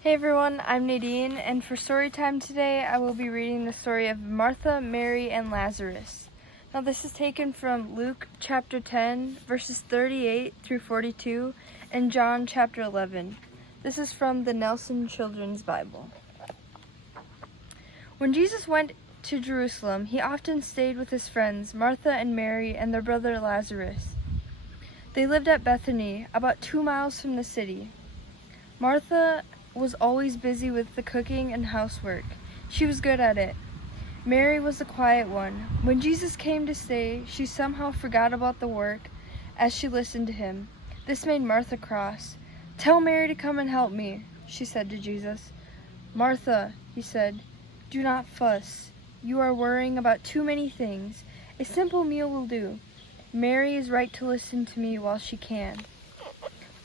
Hey everyone, I'm Nadine, and for Storytime today, I will be reading the story of Martha, Mary, and Lazarus. Now this is taken from Luke chapter 10, verses 38 through 42, and John chapter 11. This is from the Nelson Children's Bible. When Jesus went to Jerusalem, he often stayed with his friends, Martha and Mary, and their brother Lazarus. They lived at Bethany, about 2 miles from the city. Martha was always busy with the cooking and housework. She was good at it. Mary was the quiet one. When Jesus came to stay, she somehow forgot about the work as she listened to him. This made Martha cross. "Tell Mary to come and help me," she said to Jesus. "Martha," he said, "do not fuss. You are worrying about too many things. A simple meal will do. Mary is right to listen to me while she can."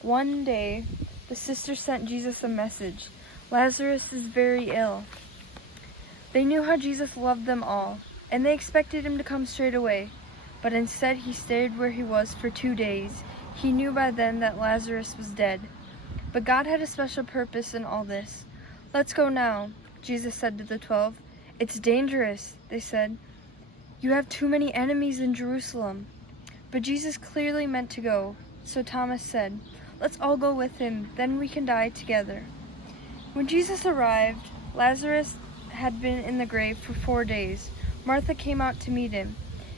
One day, the sisters sent Jesus a message. Lazarus is very ill. They knew how Jesus loved them all, and they expected him to come straight away. But instead he stayed where he was for 2 days. He knew by then that Lazarus was dead. But God had a special purpose in all this. "Let's go now," Jesus said to the 12. "It's dangerous," they said. "You have too many enemies in Jerusalem." But Jesus clearly meant to go, so Thomas said, "Let's all go with him, then we can die together." When Jesus arrived, Lazarus had been in the grave for 4 days. Martha came out to meet him.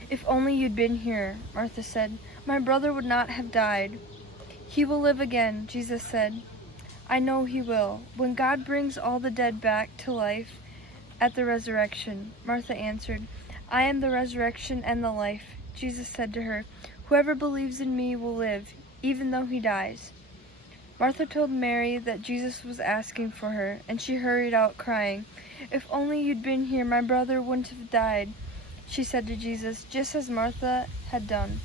"If only you'd been here," Martha said, "my brother would not have died." "He will live again," Jesus said. "I know he will, when God brings all the dead back to life at the resurrection," Martha answered. "I am the resurrection and the life," Jesus said to her. "Whoever believes in me will live, even though he dies." Martha told Mary that Jesus was asking for her, and she hurried out crying. "If only you'd been here, my brother wouldn't have died," she said to Jesus, just as Martha had done.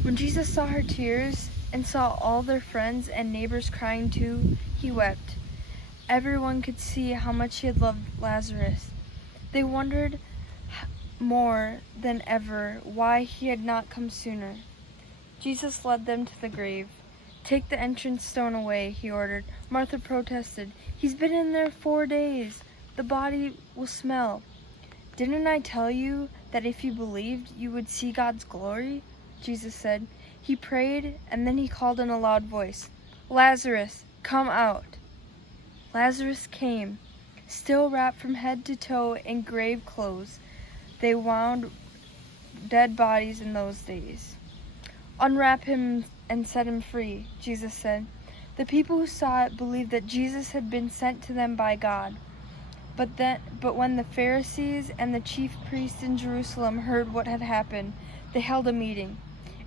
When Jesus saw her tears and saw all their friends and neighbors crying too, he wept. Everyone could see how much he had loved Lazarus. They wondered more than ever why he had not come sooner. Jesus led them to the grave. "Take the entrance stone away," he ordered. Martha protested. "He's been in there 4 days. The body will smell." "Didn't I tell you that if you believed, you would see God's glory?" Jesus said. He prayed, and then he called in a loud voice, "Lazarus, come out." Lazarus came, still wrapped from head to toe in grave clothes. They wound dead bodies in those days. "Unwrap him and set him free," Jesus said. The people who saw it believed that Jesus had been sent to them by God. But when the Pharisees and the chief priests in Jerusalem heard what had happened, they held a meeting.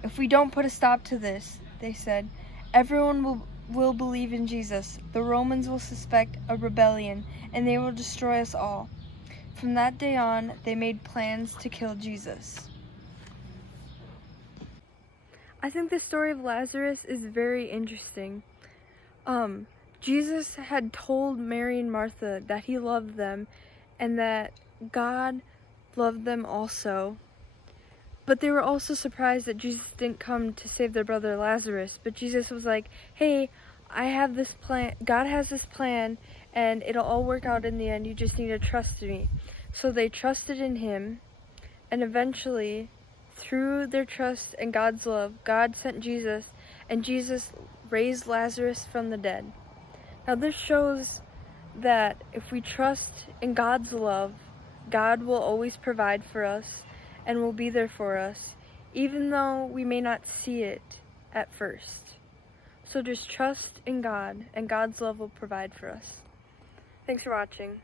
"If we don't put a stop to this," they said, "everyone will believe in Jesus. The Romans will suspect a rebellion, and they will destroy us all." From that day on, they made plans to kill Jesus. I think the story of Lazarus is very interesting. Jesus had told Mary and Martha that he loved them and that God loved them also. But they were also surprised that Jesus didn't come to save their brother Lazarus. But Jesus was like, "Hey, I have this plan. God has this plan, and it'll all work out in the end. You just need to trust me." So they trusted in him, and eventually, through their trust and God's love, God sent Jesus, and Jesus raised Lazarus from the dead. Now this shows that if we trust in God's love, God will always provide for us and will be there for us, even though we may not see it at first. So just trust in God, and God's love will provide for us. Thanks for watching.